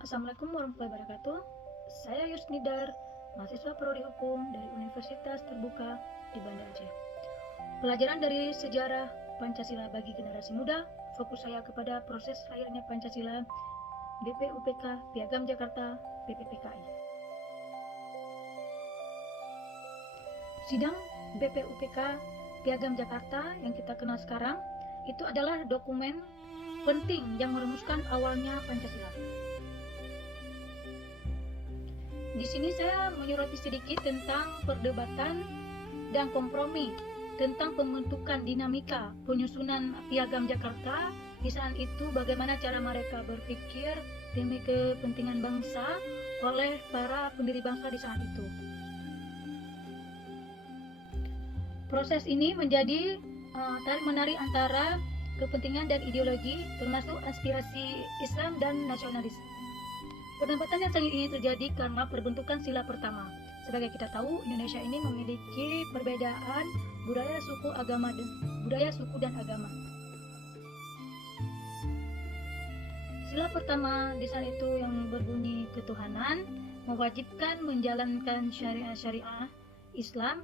Assalamualaikum warahmatullahi wabarakatuh. Saya Yusnidar, mahasiswa Prodi Hukum dari Universitas Terbuka di Banda Aceh. Pelajaran dari sejarah Pancasila bagi generasi muda, fokus saya kepada proses lahirnya Pancasila, BPUPK, Piagam Jakarta, PPPKI. Sidang BPUPK Piagam Jakarta yang kita kenal sekarang itu adalah dokumen penting yang merumuskan awalnya Pancasila. Di sini saya menyoroti sedikit tentang perdebatan dan kompromi tentang pembentukan dinamika penyusunan Piagam Jakarta. Di saat itu bagaimana cara mereka berpikir demi kepentingan bangsa oleh para pendiri bangsa di saat itu. Proses ini menjadi tarik-menarik antara kepentingan dan ideologi, termasuk aspirasi Islam dan nasionalis. Perdebatan yang sangat ini terjadi karena perbentukan sila pertama. Sebagai kita tahu, Indonesia ini memiliki perbedaan budaya, suku dan agama. Sila pertama di saat itu yang berbunyi ketuhanan mewajibkan menjalankan syariah Islam,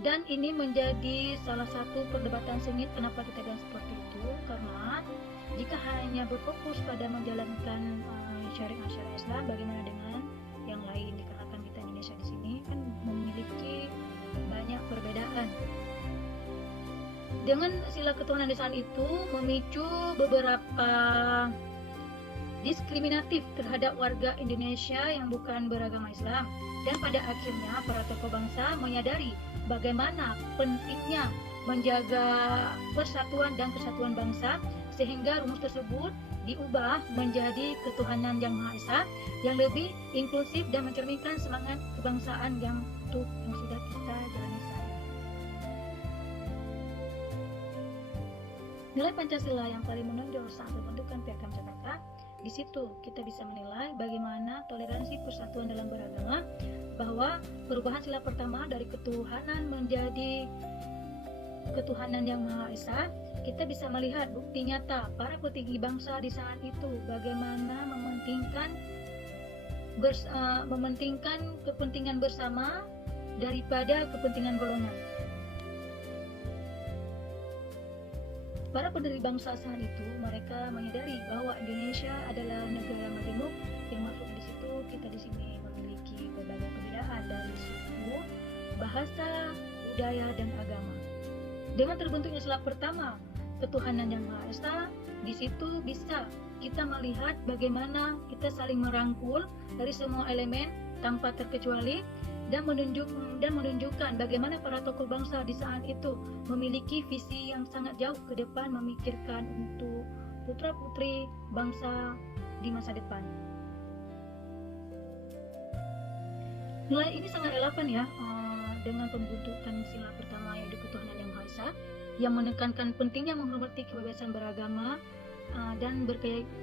dan ini menjadi salah satu perdebatan sengit. Kenapa kita bilang seperti itu? Karena jika hanya berfokus pada menjalankan syariah Islam, bagaimana dengan yang lain? Dikarenakan kita Indonesia di sini kan memiliki banyak perbedaan. Dengan sila ketuhanan di saat itu memicu beberapa diskriminatif terhadap warga Indonesia yang bukan beragama Islam, dan pada akhirnya para tokoh bangsa menyadari bagaimana pentingnya menjaga persatuan dan kesatuan bangsa, sehingga rumus tersebut diubah menjadi ketuhanan yang Maha Esa yang lebih inklusif dan mencerminkan semangat kebangsaan yang utuh yang sudah kita jalani saat ini. Nilai Pancasila yang paling menonjol saat pembentukan Piagam Jakarta, di situ kita bisa menilai bagaimana toleransi persatuan dalam beragama, bahwa perubahan sila pertama dari ketuhanan menjadi ketuhanan yang Maha Esa. Kita bisa melihat bukti nyata para petinggi bangsa di saat itu bagaimana mementingkan kepentingan bersama daripada kepentingan golongan. Para pendiri bangsa saat itu mereka menyadari bahwa Indonesia adalah negara majemuk yang masuk di situ. Kita di sini memiliki berbagai perbedaan dari suku, bahasa, budaya, dan agama. Dengan terbentuknya sila pertama, ketuhanan yang Maha Esa, di situ bisa kita melihat bagaimana kita saling merangkul dari semua elemen tanpa terkecuali, dan menunjukkan bagaimana para tokoh bangsa di saat itu memiliki visi yang sangat jauh ke depan, memikirkan untuk putra-putri bangsa di masa depan. Nilai ini sangat relevan ya dengan pembentukan sila pertama, yaitu ketuhanan yang Maha Esa, yang menekankan pentingnya menghormati kebebasan beragama dan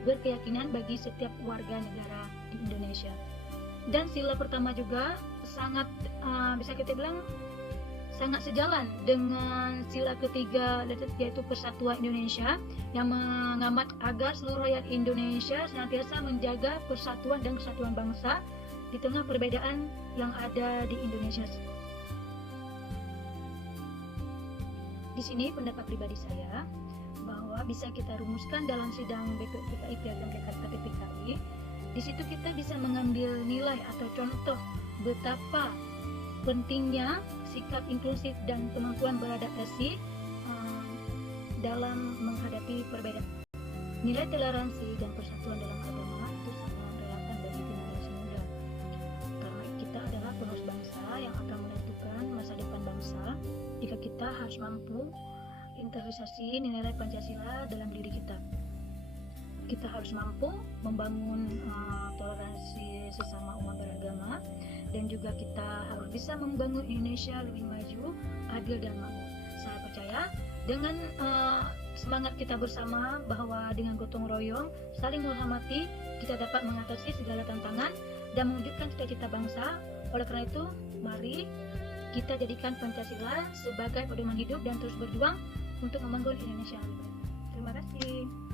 berkeyakinan bagi setiap warga negara di Indonesia. Dan sila pertama juga sangat bisa kita bilang sangat sejalan dengan sila ketiga, yaitu Persatuan Indonesia, yang mengamat agar seluruh rakyat Indonesia senantiasa menjaga persatuan dan kesatuan bangsa di tengah perbedaan yang ada di Indonesia. Di sini pendapat pribadi saya bahwa bisa kita rumuskan dalam sidang BPUPKI Piagam Jakarta PPKI. Di situ kita bisa mengambil nilai atau contoh betapa pentingnya sikap inklusif dan kemampuan beradaptasi dalam menghadapi perbedaan. Nilai toleransi dan persatuan dalam agama itu sangat relevan bagi generasi muda, karena kita adalah penerus bangsa yang akan menentukan masa depan bangsa. Jika kita harus mampu internalisasi nilai Pancasila dalam diri kita, kita harus mampu membangun toleransi sesama umat beragama, dan juga kita harus bisa membangun Indonesia lebih maju, adil, dan makmur. Saya percaya dengan semangat kita bersama, bahwa dengan gotong royong saling menghormati, kita dapat mengatasi segala tantangan dan mewujudkan cita-cita bangsa. Oleh karena itu, mari kita jadikan Pancasila sebagai pedoman hidup dan terus berjuang untuk membangun Indonesia yang lebih baik. Terima kasih.